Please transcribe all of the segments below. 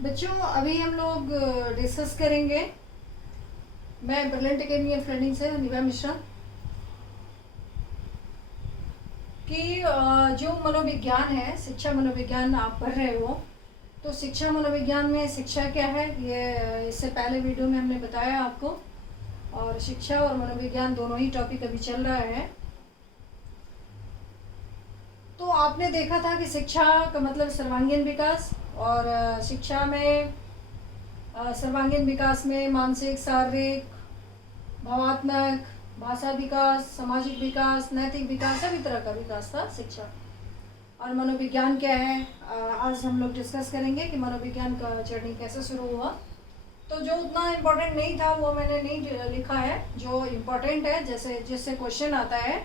बच्चों अभी हम लोग डिस्कस करेंगे। मैं ब्रिलियंट अकेडमी ऑफ लर्निंग से निभा मिश्रा कि जो मनोविज्ञान है, शिक्षा मनोविज्ञान आप पढ़ रहे हो, तो शिक्षा मनोविज्ञान में शिक्षा क्या है ये इससे पहले वीडियो में हमने बताया आपको। और शिक्षा और मनोविज्ञान दोनों ही टॉपिक अभी चल रहा है। तो आपने देखा था कि शिक्षा का मतलब सर्वांगीण विकास, और शिक्षा में सर्वांगीण विकास में मानसिक, शारीरिक, भावात्मक, भाषा विकास, सामाजिक विकास, नैतिक विकास, सभी तरह का विकास था शिक्षा। और मनोविज्ञान क्या है, आज हम लोग डिस्कस करेंगे कि मनोविज्ञान का जर्नी कैसे शुरू हुआ। तो जो उतना इम्पोर्टेंट नहीं था वो मैंने नहीं लिखा है, जो इम्पोर्टेंट है जैसे जिससे क्वेश्चन आता है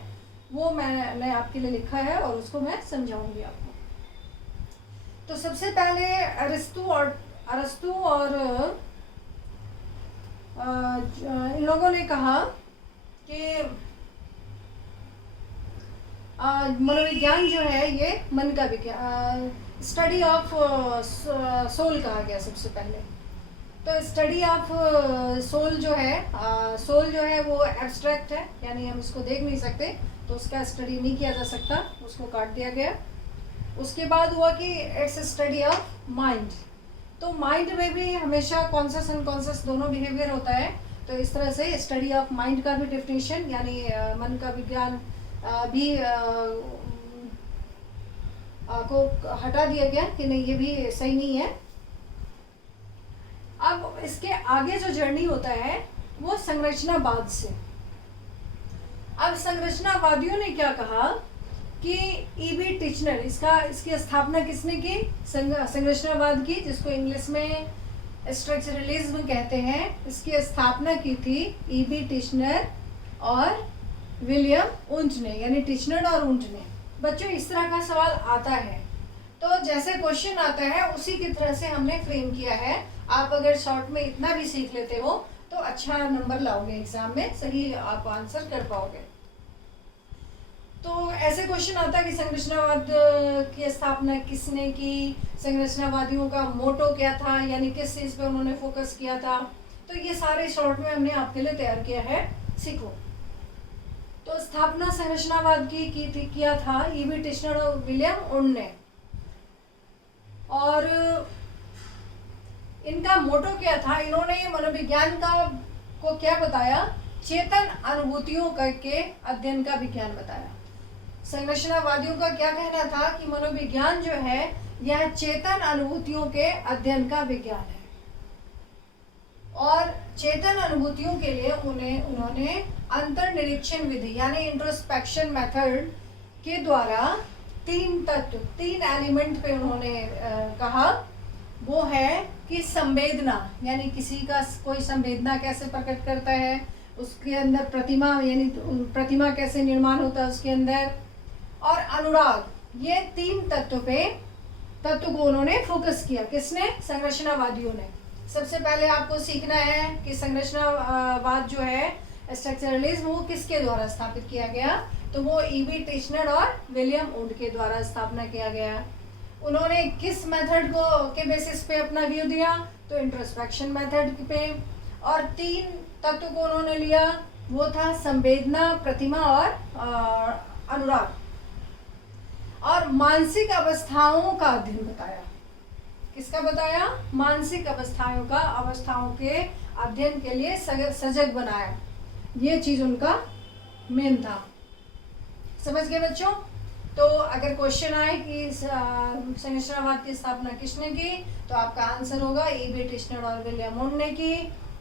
वो मैंने आपके लिए लिखा है और उसको मैं समझाऊंगी आपको। तो सबसे पहले अरस्तु और इन लोगों ने कहा कि मनोविज्ञान जो है ये मन का विज्ञान, स्टडी ऑफ सोल कहा गया सबसे पहले। तो स्टडी ऑफ सोल जो है वो एब्स्ट्रैक्ट है, यानी हम इसको देख नहीं सकते, तो उसका स्टडी नहीं किया जा सकता, उसको काट दिया गया। उसके बाद हुआ कि इट्स स्टडी ऑफ माइंड। तो माइंड में भी हमेशा कॉन्शियस अनकॉन्शियस दोनों बिहेवियर होता है। तो इस तरह से स्टडी ऑफ माइंड का भी डेफिनेशन, यानी मन का विज्ञान भी को हटा दिया गया कि नहीं, ये भी सही नहीं है। अब इसके आगे जो जर्नी होता है वो संरचनावाद से। अब संरचनावादियों ने क्या कहा कि ईबी टिचनर, इसकी स्थापना किसने की, संरचनावाद की, जिसको इंग्लिश में स्ट्रक्चरलिज्म कहते हैं, इसकी स्थापना की थी ईबी टिचनर और विलियम उंट ने, यानी टिचनर और उंट ने। बच्चों इस तरह का सवाल आता है तो जैसे क्वेश्चन आता है उसी की तरह से हमने फ्रेम किया है। आप अगर शॉर्ट में इतना भी सीख लेते हो तो अच्छा नंबर लाओगे एग्जाम में, सही आप आंसर कर पाओगे। तो ऐसे क्वेश्चन आता है कि संरचनावाद की स्थापना किसने की, संरचनावादियों का मोटो क्या था, यानी किस चीज पे उन्होंने फोकस किया था। तो ये सारे शॉर्ट में हमने आपके लिए तैयार किया है, सीखो। तो स्थापना संरचनावाद की किया था ईबी टिचनर और विलियम उंट ने। और इनका मोटो क्या था, इन्होंने मनोविज्ञान को क्या बताया, चेतन अनुभूतियों के अध्ययन का विज्ञान बताया। संरचनावादियों का क्या कहना था कि मनोविज्ञान जो है यह चेतन अनुभूतियों के अध्ययन का विज्ञान है। और चेतन अनुभूतियों के लिए उन्होंने अंतर्निरीक्षण विधि यानी इंट्रोस्पेक्शन मेथड के द्वारा तीन एलिमेंट पे उन्होंने कहा। वो है कि संवेदना, यानी किसी का कोई संवेदना कैसे प्रकट करता है, उसके अंदर प्रतिमा, यानी प्रतिमा कैसे निर्माण होता है उसके अंदर, और अनुराग, ये तीन तत्व को उन्होंने फोकस किया। किसने, संरचनावादियों ने। सबसे पहले आपको सीखना है कि संरचनावाद जो है स्ट्रक्चरलिज्म वो किसके द्वारा स्थापित किया गया, तो वो ईबी टिचनर और विलियम उंट के द्वारा स्थापना किया गया। उन्होंने किस मेथड के बेसिस पे अपना व्यू दिया, तो इंट्रोस्पेक्शन मेथड पे। और तीन तत्व को उन्होंने लिया, वो था संवेदना, प्रतिमा और अनुराग। और मानसिक अवस्थाओं का अध्ययन बताया। किसका बताया, मानसिक अवस्थाओं के अध्ययन के लिए सजग बनाया। ये चीज उनका मेन था। समझ गए बच्चों। तो अगर क्वेश्चन आए कि संरचनावाद की स्थापना किसने की, तो आपका आंसर होगा ईबी टिचनर और विलियम उंट ने की।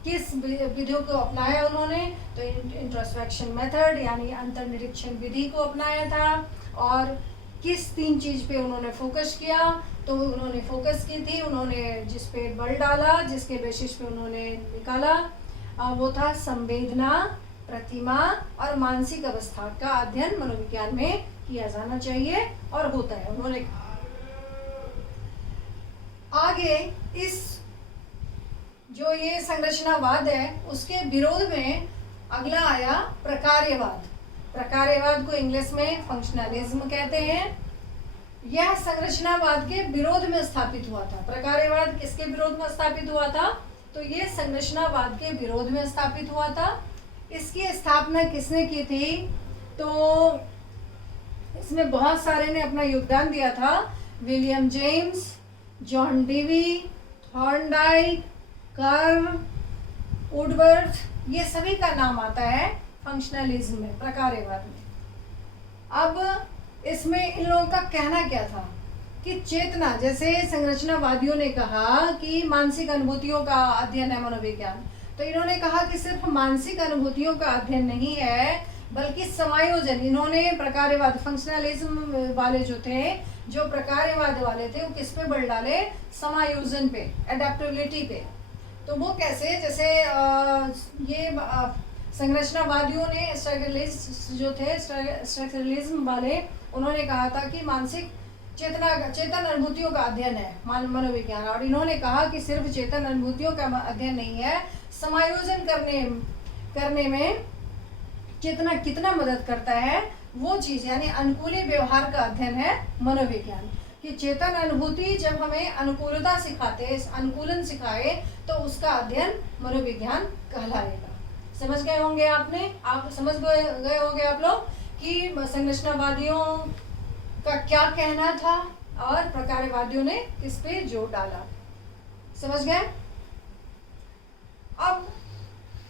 किस विधियों को अपनाया उन्होंने, तो इंट्रोस्पेक्शन मेथड यानी अंतर्निरीक्षण विधि को अपनाया था। और किस तीन चीज पे उन्होंने फोकस किया, तो उन्होंने फोकस की थी, उन्होंने जिस पे बल डाला, जिसके बेसिस पे उन्होंने निकाला, वो था संवेदना, प्रतिमा और मानसिक अवस्था का अध्ययन मनोविज्ञान में किया जाना चाहिए और होता है, उन्होंने कहा। आगे इस जो ये संरचनावाद है उसके विरोध में अगला आया प्रकार्यवाद। प्रकार्यवाद को इंग्लिश में फंक्शनलिज्म कहते हैं। यह संरचनावाद के विरोध में स्थापित हुआ था। प्रकार्यवाद किसके विरोध में स्थापित हुआ था? तो ये संरचनावाद के विरोध में स्थापित हुआ था। इसकी स्थापना किसने की थी? तो इसमें बहुत सारे ने अपना योगदान दिया था। William James, John Dewey, Thorndike, curve, Woodworth, ये सभी का नाम आता है फंक्शनलिज्म में, प्रकार्यवाद में। अब इसमें इन लोगों का कहना क्या था कि चेतना, जैसे संरचनावादियों ने कहा कि मानसिक अनुभूतियों का अध्ययन है मनोविज्ञान, तो इन्होंने कहा कि सिर्फ मानसिक अनुभूतियों का अध्ययन नहीं है बल्कि समायोजन। इन्होंने प्रकार्यवाद, फंक्शनलिज्म वाले जो थे, जो प्रकार्यवाद वाले थे, वो किस पे बल डाले? समायोजन पे, एडेप्टेबिलिटी पे। तो वो कैसे? जैसे ये संरचनावादियों ने, स्ट्रक्चरलिस्ट जो थे, स्ट्रक्चरलिज्म वाले, उन्होंने कहा था कि मानसिक चेतन अनुभूतियों का अध्ययन है मनोविज्ञान, और इन्होंने कहा कि सिर्फ चेतन अनुभूतियों का अध्ययन नहीं है, समायोजन करने में चेतना कितना मदद करता है वो चीज़, यानी अनुकूली व्यवहार का अध्ययन है मनोविज्ञान। कि चेतन अनुभूति जब हमें अनुकूलता सिखाते, अनुकूलन सिखाए, तो उसका अध्ययन मनोविज्ञान कहलाएगा। समझ गए होंगे आप समझ गए होंगे आप लोग कि संरचनावादियों का क्या कहना था और प्रकार्यवादियों ने किस पे जोर डाला। समझ गए? अब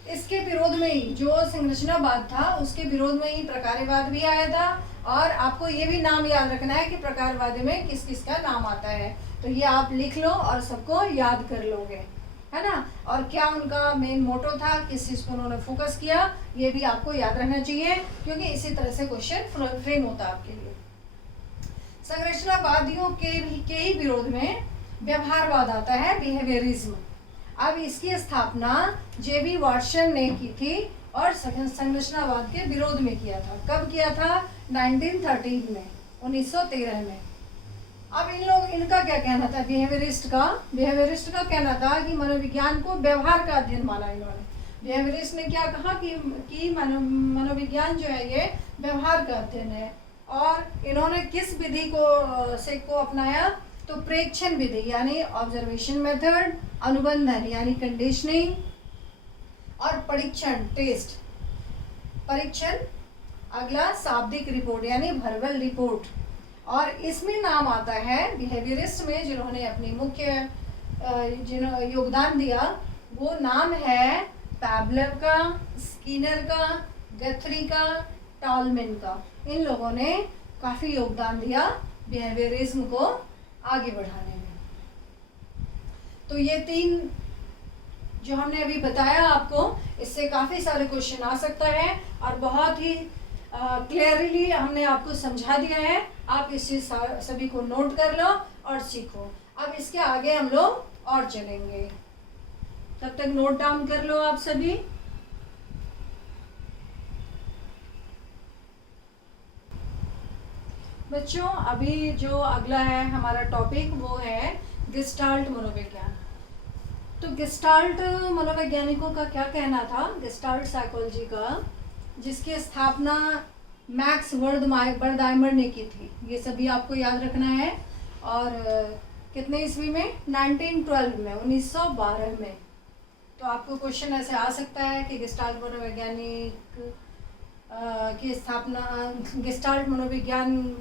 इसके विरोध में ही, जो संरचनावाद था उसके विरोध में ही प्रकार्यवाद भी आया था। और आपको ये भी नाम याद रखना है कि प्रकार्यवाद में किस किस का नाम आता है, तो ये आप लिख लो और सबको याद कर लोगे, है ना। और क्या उनका मेन मोटो था, किस चीज़ पर उन्होंने फोकस किया, ये भी आपको याद रहना चाहिए, क्योंकि इसी तरह से क्वेश्चन फ्रेम होता है आपके लिए। संरचनावादियों के ही विरोध में व्यवहारवाद आता है, बिहेवियरिज्म। अब इसकी स्थापना जेबी वाटसन ने की थी और संरचनावाद के विरोध में किया था। कब किया था? 1913 में, 1913 में। अब इनका क्या कहना था? बिहेवियरिस्ट का कहना था कि मनोविज्ञान को व्यवहार का अध्ययन माना इन्होंने। बिहेवियरिस्ट ने क्या कहा कि मनोविज्ञान जो है ये व्यवहार का अध्ययन है। और इन्होंने किस विधि को अपनाया? तो प्रेक्षण विधि, यानी ऑब्जर्वेशन मेथड, अनुबंधन यानी कंडीशनिंग, और परीक्षण, टेस्ट, परीक्षण। अगला शाब्दिक रिपोर्ट यानी वर्बल रिपोर्ट। और इसमें नाम आता है बिहेवियरिस्ट में जिन्होंने अपनी मुख्य योगदान दिया, वो नाम है पैवलव का, स्किनर का, गथरी का, टॉलमैन का। इन लोगों ने काफ़ी योगदान दिया बिहेवियरिज्म को आगे बढ़ाने में। तो ये 3 जो हमने अभी बताया आपको, इससे काफ़ी सारे क्वेश्चन आ सकता है और बहुत ही क्लियरली हमने आपको समझा दिया है। आप इस चीज़ सभी को नोट कर लो और सीखो। अब इसके आगे हम लोग और चलेंगे, तब तक नोट डाउन कर लो आप सभी। बच्चों, अभी जो अगला है हमारा टॉपिक वो है गेस्टाल्ट मनोविज्ञान। तो गेस्टाल्ट मनोवैज्ञानिकों का क्या कहना था? गेस्टाल्ट साइकोलॉजी का, जिसकी स्थापना मैक्स वर्दाइमर ने की थी, ये सभी आपको याद रखना है। और कितने ईस्वी में? 1912 में, 1912 में। तो आपको क्वेश्चन ऐसे आ सकता है कि गेस्टाल्ट मनोवैज्ञानिक की स्थापना, गेस्टाल्ट मनोविज्ञान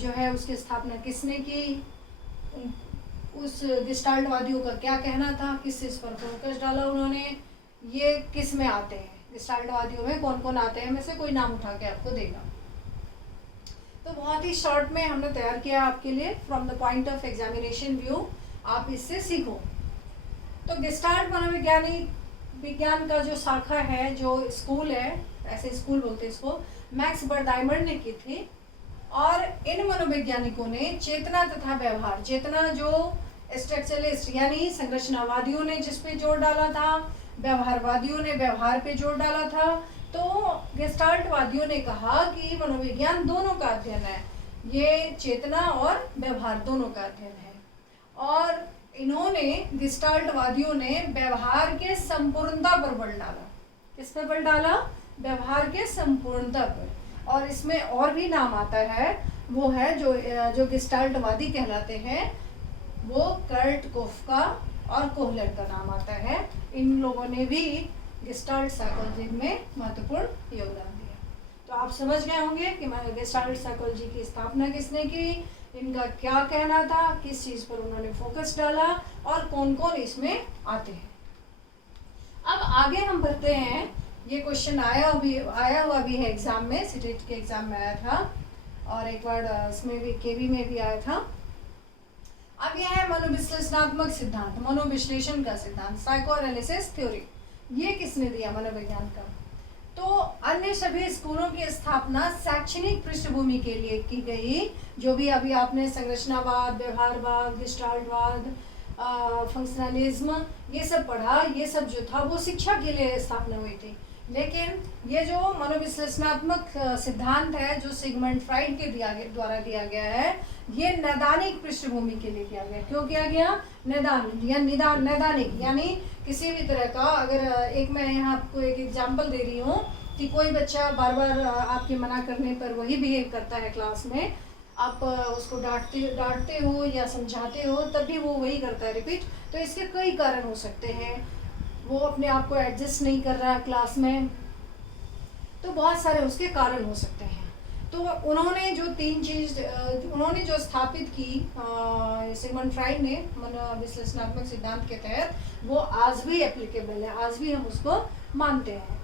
जो है उसकी स्थापना किसने की, उस गेस्टाल्टवादियों का क्या कहना था, किस चीज़ पर फोकस डाला उन्होंने, ये किस में आते हैं, गेस्टाल्टवादियों में कौन कौन आते हैं, में से कोई नाम उठा के आपको देगा। तो बहुत ही शॉर्ट में हमने तैयार किया आपके लिए, from the point of examination view, आप इससे सीखो। तो गेस्टाल्ट विज्ञान का जो शाखा है, जो स्कूल है, ऐसे स्कूल बोलते हैं इसको, मैक्स वर्दाइमर ने की थी। और इन मनोवैज्ञानिकों ने चेतना तथा व्यवहार, चेतना जो स्ट्रक्चरलिस्ट यानी संरचनावादियों ने जिस पे जोर डाला था, व्यवहारवादियों ने व्यवहार पे जोर डाला था। तो गेस्टाल्टवादियों ने कहा कि मनोविज्ञान दोनों का अध्ययन है, ये चेतना और व्यवहार दोनों का अध्ययन है। और इन्होंने, गेस्टाल्टवादियों ने व्यवहार के संपूर्णता पर बल डाला। किस पर बल डाला? व्यवहार के संपूर्णता पर। और इसमें और भी नाम आता है, वो है जो गेस्टाल्टवादी कहलाते हैं, वो कर्ट कोफका और कोहलर का नाम आता है। इन लोगों ने भी गेस्टाल्ट साइकोलॉजी में महत्वपूर्ण योगदान दिया। तो आप समझ गए होंगे कि गेस्टाल्ट साइकोलॉजी की स्थापना किसने की, इनका क्या कहना था, किस चीज़ पर उन्होंने फोकस डाला और कौन कौन इसमें आते हैं। अब आगे हम बढ़ते हैं। ये क्वेश्चन आया हुआ भी है एग्जाम में, सीटेट के एग्जाम में आया था और एक बार इसमें भी केवी में भी आया था। अब यह है मनोविश्लेषणात्मक सिद्धांत, मनोविश्लेषण का सिद्धांत, साइको एनालिसिस थ्योरी। ये किसने दिया मनोविज्ञान का? तो अन्य सभी स्कूलों की स्थापना शैक्षणिक पृष्ठभूमि के लिए की गई। जो भी अभी आपने संरचनावाद, व्यवहारवाद, गेस्टाल्टवाद, फंक्शनलिज्म ये सब पढ़ा, ये सब जो था वो शिक्षा के लिए स्थापना हुई थी। लेकिन ये जो मनोविश्लेषणात्मक सिद्धांत है जो सिगमंड फ्राइड के द्वारा दिया गया है, ये नैदानिक पृष्ठभूमि के लिए दिया गया। क्यों किया गया? नैदानिक यानी किसी भी तरह का, अगर एक मैं यहाँ आपको एक एग्जांपल दे रही हूँ कि कोई बच्चा बार बार आपके मना करने पर वही बिहेव करता है क्लास में, आप उसको डांटते हो या समझाते हो तब भी वो वही करता है रिपीट, तो इसके कई कारण हो सकते हैं। वो अपने आप को एडजस्ट नहीं कर रहा है क्लास में, तो बहुत सारे उसके कारण हो सकते हैं। तो उन्होंने जो तीन चीज़ उन्होंने जो स्थापित की सिगमंड फ्राइड ने मनोविश्लेषणात्मक सिद्धांत के तहत, वो आज भी एप्लीकेबल है, आज भी हम उसको मानते हैं।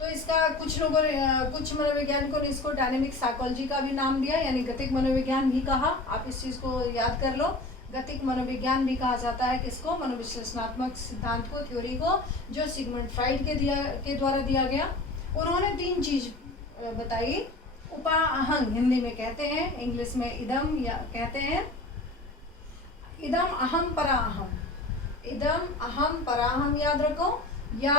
तो इसका कुछ मनोवैज्ञानिकों ने इसको डायनेमिक साइकोलॉजी का भी नाम दिया, यानी गतिक मनोविज्ञान भी कहा। आप इस चीज़ को याद कर लो, गतिक मनोविज्ञान भी कहा जाता है किसको? मनोविश्लेषणात्मक सिद्धांत को, थ्योरी को, जो सिगमंड फ्राइड के द्वारा दिया गया। उन्होंने तीन चीज बताई। उपाअहंग हिंदी में कहते हैं, इंग्लिश में इदम या कहते हैं, इदम अहम पराअहम, इदम अहम पराअहम याद रखो, या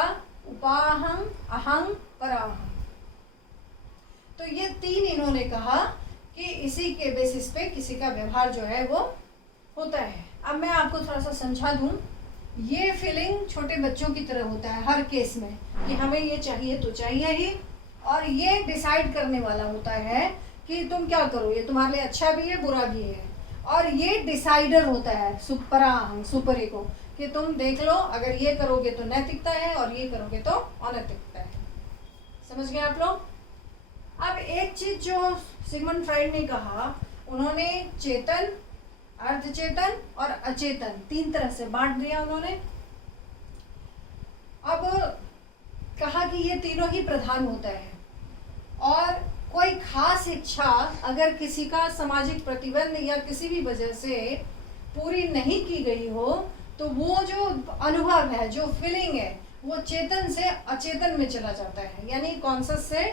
उपाहम अहंग पराहम। तो ये तीन इन्होंने कहा कि इसी के बेसिस पे किसी का व्यवहार जो है वो होता है। अब मैं आपको थोड़ा सा समझा दूं, ये फीलिंग छोटे बच्चों की तरह होता है हर केस में कि हमें ये चाहिए तो चाहिए ही, और ये डिसाइड करने वाला होता है कि तुम क्या करो, ये तुम्हारे लिए अच्छा भी है बुरा भी है, और ये डिसाइडर होता है सुपराहम, सुपर ईगो, कि तुम देख लो अगर ये करोगे तो नैतिकता है और ये करोगे तो अनैतिकता है। समझ गए आप लोग? अब एक चीज जो सिगमंड फ्राइड ने कहा, उन्होंने चेतन, अर्धचेतन और अचेतन तीन तरह से बांट दिया उन्होंने। अब कहा कि ये तीनों ही प्रधान होता है, और कोई खास इच्छा अगर किसी का सामाजिक प्रतिबंध या किसी भी वजह से पूरी नहीं की गई हो, तो वो जो अनुभव है, जो फीलिंग है, वो चेतन से अचेतन में चला जाता है, यानी कॉन्शियस से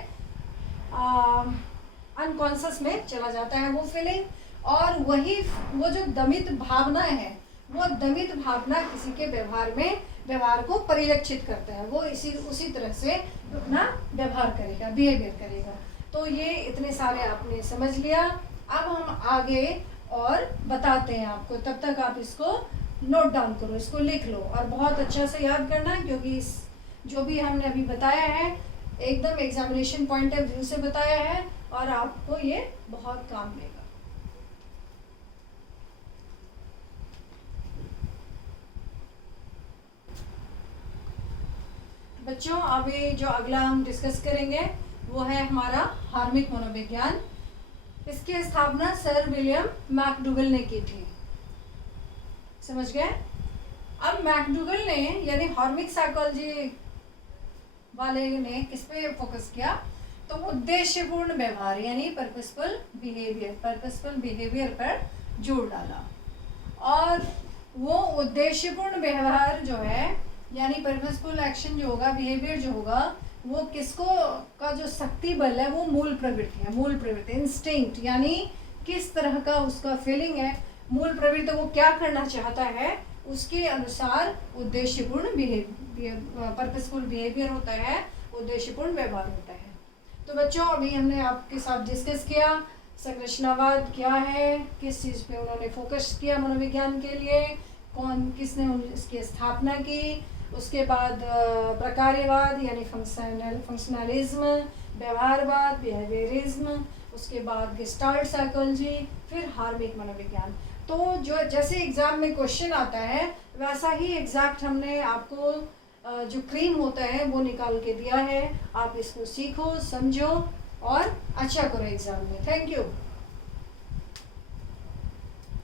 अनकॉन्शियस में चला जाता है वो फीलिंग। और वही वो जो दमित भावना है, वो दमित भावना किसी के व्यवहार को परिलक्षित करता है, वो उसी तरह से अपना व्यवहार करेगा, बिहेवियर करेगा। तो ये इतने सारे आपने समझ लिया। अब हम आगे और बताते हैं आपको, तब तक आप इसको नोट डाउन करो, इसको लिख लो और बहुत अच्छा से याद करना, क्योंकि जो भी हमने अभी बताया है एकदम एग्जामिनेशन पॉइंट ऑफ व्यू से बताया है और आपको ये बहुत काम देगा। बच्चों, अभी जो अगला हम डिस्कस करेंगे वो है हमारा हार्मिक मनोविज्ञान। इसकी स्थापना सर विलियम मैकडूगल ने की थी। समझ गए? अब मैकडूगल ने यानी हार्मिक साइकोलॉजी वाले ने किस पे फोकस किया? तो उद्देश्यपूर्ण व्यवहार यानी पर्पसफुल बिहेवियर पर जोर डाला। और वो उद्देश्यपूर्ण व्यवहार जो है यानी पर्पसफुल एक्शन जो होगा, बिहेवियर जो होगा, वो किसको का जो शक्ति बल है वो मूल प्रवृत्ति इंस्टिंक्ट, यानी किस तरह का उसका फीलिंग है, मूल प्रवृत्ति वो क्या करना चाहता है, उसके अनुसार उद्देश्यपूर्ण पर्पसफुल बिहेवियर होता है, उद्देश्यपूर्ण व्यवहार होता है। तो बच्चों, अभी हमने आपके साथ डिस्कस किया संरचनावाद क्या है, किस चीज़ पे उन्होंने फोकस किया मनोविज्ञान के लिए, किसने इसकी स्थापना की, उसके बाद प्रकार्यवाद यानी फंक्शनलिज्म, व्यवहारवाद, बिहेवियरिज्म, उसके बाद गेस्टाल्ट साइकोलॉजी, फिर हार्मिक मनोविज्ञान। तो जो जैसे एग्ज़ाम में क्वेश्चन आता है वैसा ही एग्जैक्ट हमने आपको जो क्रीम होता है वो निकाल के दिया है। आप इसको सीखो, समझो और अच्छा करो एग्ज़ाम में। Thank you.